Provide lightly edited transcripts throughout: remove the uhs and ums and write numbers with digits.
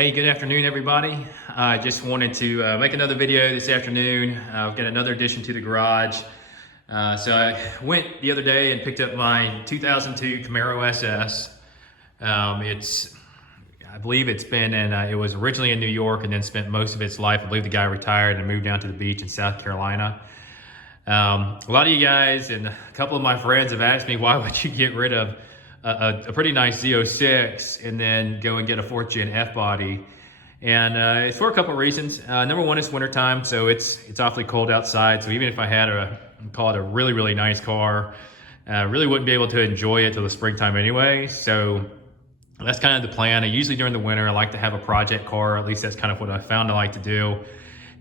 Hey, good afternoon, everybody. I just wanted to make another video this afternoon. I've got another addition to the garage. So I went the other day and picked up my 2002 Camaro SS. I believe it's been in, it was originally in New York and then spent most of its life. I believe the guy retired and moved down to the beach in South Carolina. A lot of you guys and a couple of my friends have asked me, why would you get rid of a pretty nice Z06 and then go and get a 4th gen F body? And it's for a couple of reasons. Number one, it's wintertime, so it's awfully cold outside. So even if I had call it a really nice car, really wouldn't be able to enjoy it till the springtime anyway. So that's kind of the plan. Usually during the winter, I like to have a project car. At least that's kind of what I found I like to do.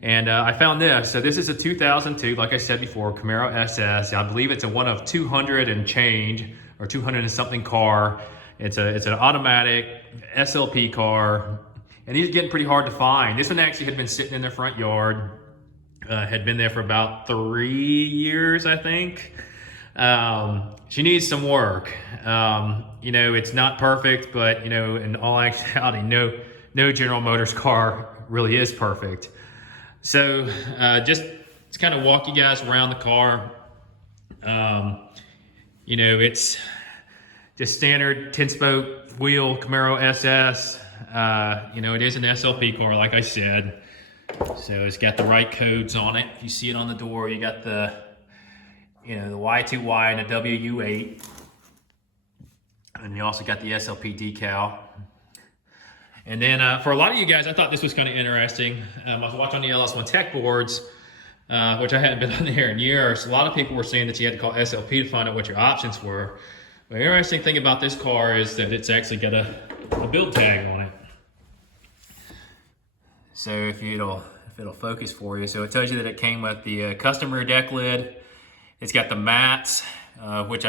And I found this. So this is a 2002, like I said before, Camaro SS. I believe it's a one of 200 and change, or 200 and something car. It's an automatic SLP car, and these are getting pretty hard to find. This one actually had been sitting in their front yard, had been there for about 3 years, I think. She needs some work. You know, it's not perfect, but you know, in all actuality, no General Motors car really is perfect. So just to kind of walk you guys around the car. You know, it's just standard 10-spoke wheel Camaro SS. You know, it is an SLP car, like I said. So it's got the right codes on it. If you see it on the door, you got the, you know, the Y2Y and the WU8. And you also got the SLP decal. And then for a lot of you guys, I thought this was kind of interesting. I was watching the LS1 tech boards, which I hadn't been on there in years. A lot of people were saying that you had to call SLP to find out what your options were. The interesting thing about this car is that it's actually got a build tag on it. So if it'll focus for you. So it tells you that it came with the custom rear deck lid. It's got the mats, which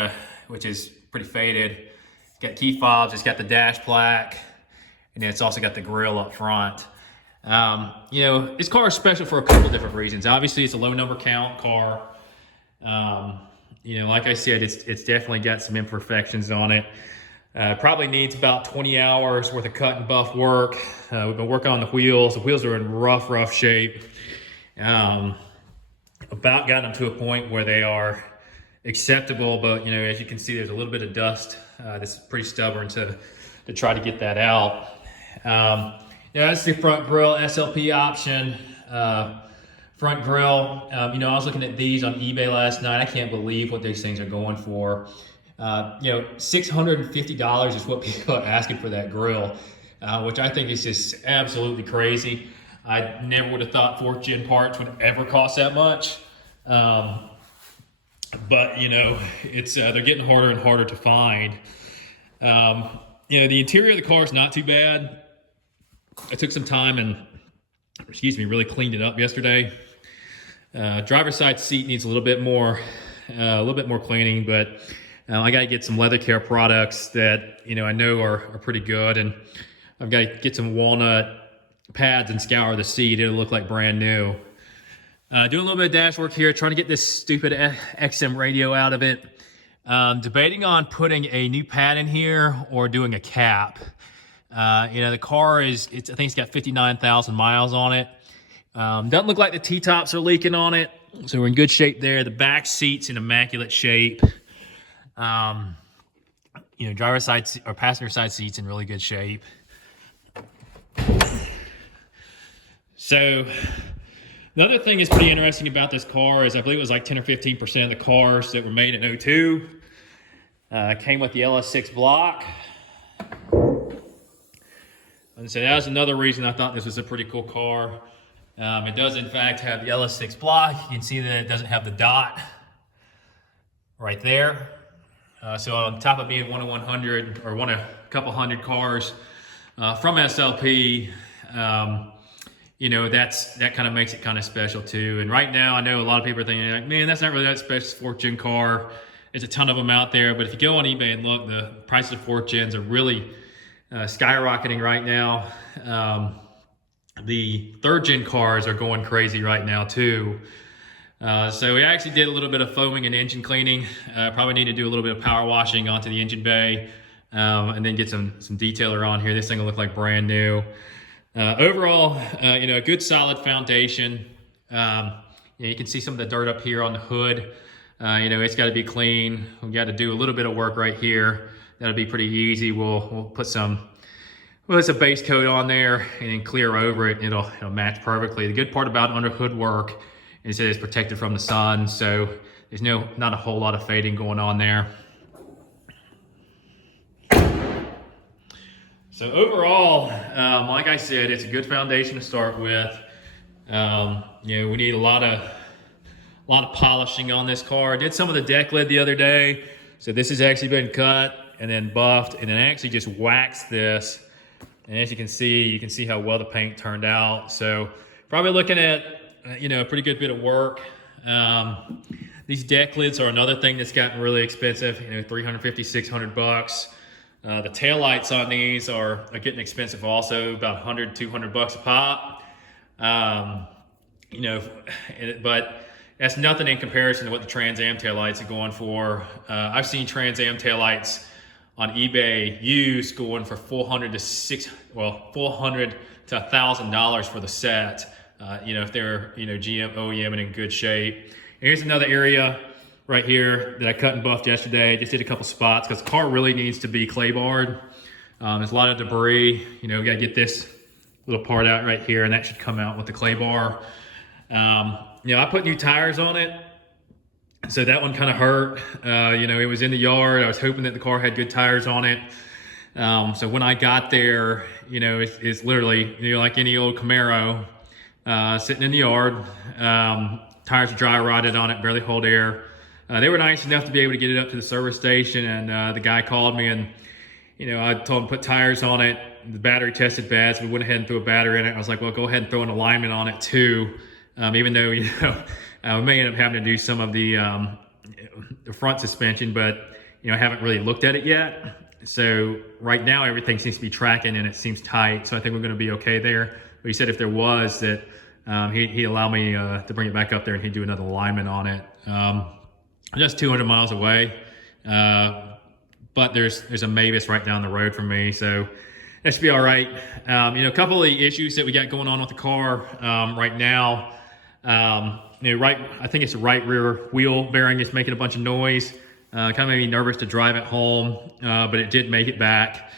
is pretty faded. It's got key fobs. It's got the dash plaque, and then it's also got the grille up front. You know, this car is special for a couple different reasons. Obviously, it's a low number count car. You know, like I said, it's definitely got some imperfections on it. Probably needs about 20 hours worth of cut and buff work. We've been working on the wheels. The wheels are in rough shape. About gotten them to a point where they are acceptable, but you know, as you can see, there's a little bit of dust that's pretty stubborn to try to get that out. Yeah, that's the front grille SLP option. Front grille, you know, I was looking at these on eBay last night. I can't believe what these things are going for. You know, $650 is what people are asking for that grille, which I think is just absolutely crazy. I never would have thought 4th gen parts would ever cost that much. But you know, they're getting harder and harder to find. You know, the interior of the car is not too bad. I took some time and, really cleaned it up yesterday. Driver's side seat needs a little bit more cleaning, but I got to get some leather care products that, you know, I know are pretty good, and I've got to get some walnut pads and scour the seat. It'll look like brand new. Doing a little bit of dash work here, trying to get this stupid XM radio out of it. Debating on putting a new pad in here or doing a cap. You know, the car I think it's got 59,000 miles on it. Doesn't look like the T-tops are leaking on it, so we're in good shape there. The back seat's in immaculate shape. You know, driver's side or passenger side seat's in really good shape. So the other thing that's pretty interesting about this car is I believe it was like 10 or 15% of the cars that were made in 02 came with the LS6 block. And so that was another reason I thought this was a pretty cool car. It does in fact have the LS6 block. You can see that it doesn't have the dot right there. So on top of being one of 100 or one of a couple hundred cars from SLP, you know, that kind of makes it kind of special too. And right now I know a lot of people are thinking like, man, that's not really that special 4th gen car. There's a ton of them out there, but if you go on eBay and look, the prices of 4th gens are really skyrocketing right now. The 3rd gen cars are going crazy right now too. So we actually did a little bit of foaming and engine cleaning. Probably need to do a little bit of power washing onto the engine bay, and then get some detailer on here. This thing will look like brand new. Overall, a good solid foundation. You can see some of the dirt up here on the hood. It's got to be clean. We got to do a little bit of work right here. That'll be pretty easy. We'll put some a base coat on there and then clear over it. It'll match perfectly. The good part about under hood work is that it's protected from the sun, so there's not a whole lot of fading going on there. So overall, like I said, it's a good foundation to start with. We need a lot of polishing on this car. I did some of the deck lid the other day. So this has actually been cut and then buffed and then actually just waxed this. And as you can see how well the paint turned out. So probably looking at, a pretty good bit of work. These deck lids are another thing that's gotten really expensive, $350, $600. The taillights on these are getting expensive also, about $100, $200 a pop. But that's nothing in comparison to what the Trans Am taillights are going for. I've seen Trans Am taillights on eBay used going for $400 to $1,000 for the set. If they're GM, OEM and in good shape. Here's another area right here that I cut and buffed yesterday. Just did a couple spots because the car really needs to be clay barred. There's a lot of debris. We got to get this little part out right here, and that should come out with the clay bar. I put new tires on it, so that one kind of hurt. It was in the yard. I was hoping that the car had good tires on it. So when I got there, it's literally like any old Camaro sitting in the yard. Tires are dry rotted on it, barely hold air. They were nice enough to be able to get it up to the service station, and the guy called me and I told him to put tires on it. The battery tested bad, so we went ahead and threw a battery in it. I was like, well, go ahead and throw an alignment on it too. Even though, we may end up having to do some of the front suspension, but, I haven't really looked at it yet. So right now, everything seems to be tracking and it seems tight. So I think we're going to be okay there. But he said if there was that, he'd allow me to bring it back up there and he'd do another alignment on it. Just 200 miles away. But there's a Mavis right down the road from me. So that should be all right. A couple of the issues that we got going on with the car right now. I think it's the right rear wheel bearing is making a bunch of noise. Kind of made me nervous to drive it home, but it did make it back.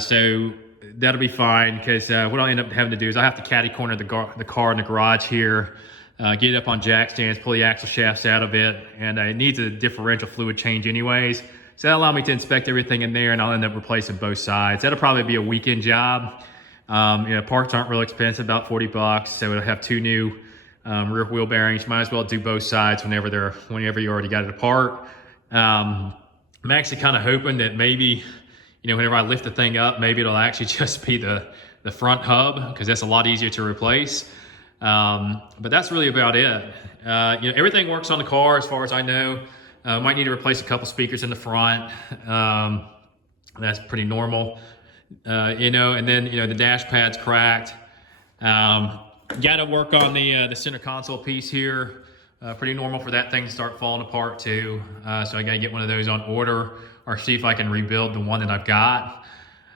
So that'll be fine because what I'll end up having to do is I have to caddy corner the car in the garage here, get it up on jack stands, pull the axle shafts out of it, and it needs a differential fluid change anyways. So that'll allow me to inspect everything in there, and I'll end up replacing both sides. That'll probably be a weekend job. Parts aren't real expensive, about $40. So it'll have two new rear wheel bearings. Might as well do both sides whenever you already got it apart. I'm actually kind of hoping that maybe, whenever I lift the thing up, maybe it'll actually just be the front hub, because that's a lot easier to replace. But that's really about it. Everything works on the car as far as I know. Might need to replace a couple speakers in the front. That's pretty normal. And then, the dash pad's cracked. Got to work on the center console piece here. Pretty normal for that thing to start falling apart too. So I got to get one of those on order or see if I can rebuild the one that I've got.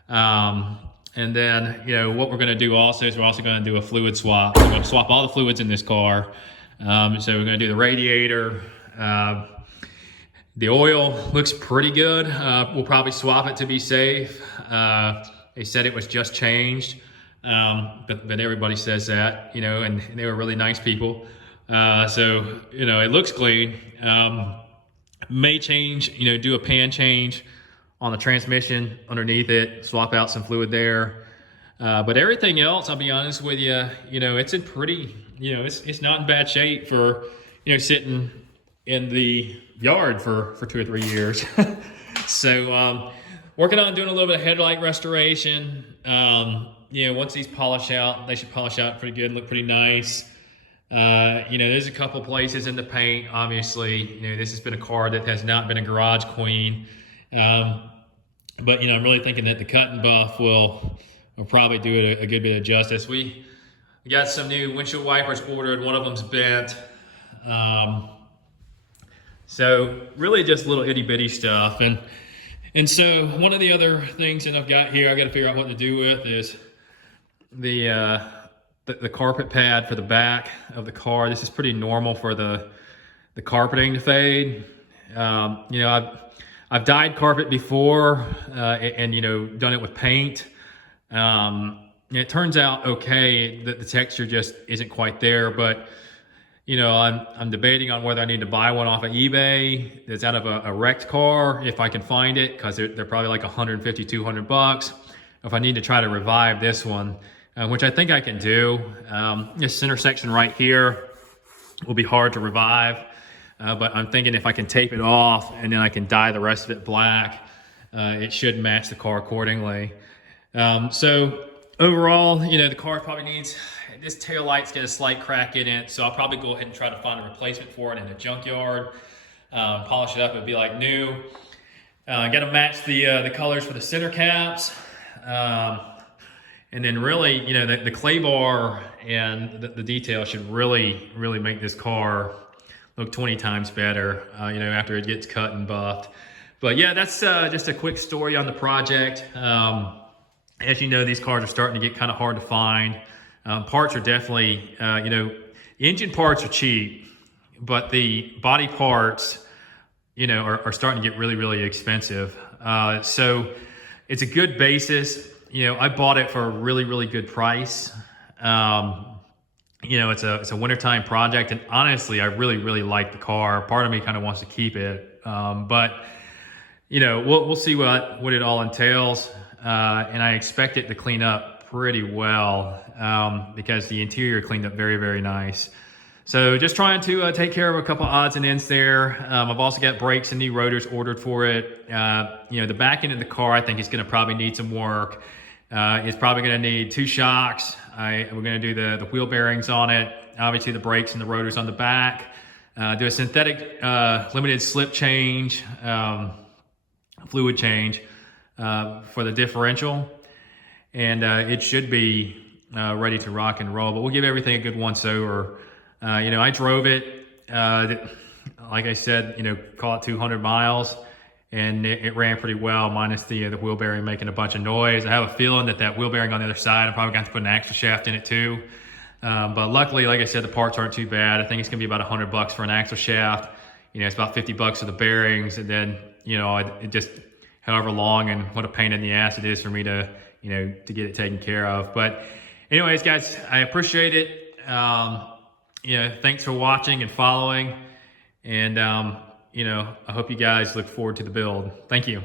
And then, what we're going to do also is we're also going to do a fluid swap. We're going to swap all the fluids in this car. So we're going to do the radiator. The oil looks pretty good. We'll probably swap it to be safe. They said it was just changed, but everybody says that, and they were really nice people. So, it looks clean. May change, do a pan change on the transmission underneath it, swap out some fluid there. But everything else, I'll be honest with you, it's in pretty, it's not in bad shape for, sitting in the yard for 2 or 3 years. So working on doing a little bit of headlight restoration. Once these polish out, they should polish out pretty good, look pretty nice. There's a couple places in the paint. Obviously, this has been a car that has not been a garage queen. But I'm really thinking that the cut and buff will probably do it a good bit of justice. We got some new windshield wipers ordered. One of them's bent. So really just little itty bitty stuff. And so one of the other things that I've got here, I got to figure out what to do with is the carpet pad for the back of the car. This is pretty normal for the carpeting to fade. You know, I've dyed carpet before, and you know, done it with paint. It turns out okay. The texture just isn't quite there, but you know, I'm debating on whether I need to buy one off of eBay that's out of a wrecked car, if I can find it, because they're probably like 150, 200 bucks. If I need to try to revive this one, which I think I can do. This center section right here will be hard to revive, but I'm thinking if I can tape it off and then I can dye the rest of it black, it should match the car accordingly. So overall, you know, the car probably needs, this tail light's got a slight crack in it, so I'll probably go ahead and try to find a replacement for it in a junkyard, polish it up, it'd be like new. Got to match the colors for the center caps, and then really, you know, the clay bar and the detail should really make this car look 20 times better, you know, after it gets cut and buffed. But yeah, that's just a quick story on the project. As you know, these cars are starting to get kind of hard to find. Parts are definitely, you know, engine parts are cheap, but the body parts, you know, are starting to get really expensive. So it's a good basis. You know, I bought it for a really good price. You know, it's a wintertime project, and honestly, I really like the car. Part of me kind of wants to keep it, but you know, we'll see what it all entails, and I expect it to clean up pretty well, because the interior cleaned up very nice. So just trying to take care of a couple odds and ends there. I've also got brakes and new rotors ordered for it. You know, the back end of the car, I think is going to probably need some work. It's probably going to need 2 shocks. We're going to do the wheel bearings on it. Obviously the brakes and the rotors on the back. Do a synthetic limited slip change, fluid change for the differential. And it should be ready to rock and roll, but we'll give everything a good once over. You know, I drove it, like I said, you know, call it 200 miles, and it ran pretty well, minus the wheel bearing making a bunch of noise. I have a feeling that wheel bearing on the other side, I'm probably going to have to put an axle shaft in it too. But luckily, like I said, the parts aren't too bad. I think it's going to be about 100 bucks for an axle shaft. You know, it's about 50 bucks for the bearings, and then, you know, it just, however long, and what a pain in the ass it is for me to, you know, to get it taken care of. But anyways, guys, I appreciate it. You know, thanks for watching and following. And, you know, I hope you guys look forward to the build. Thank you.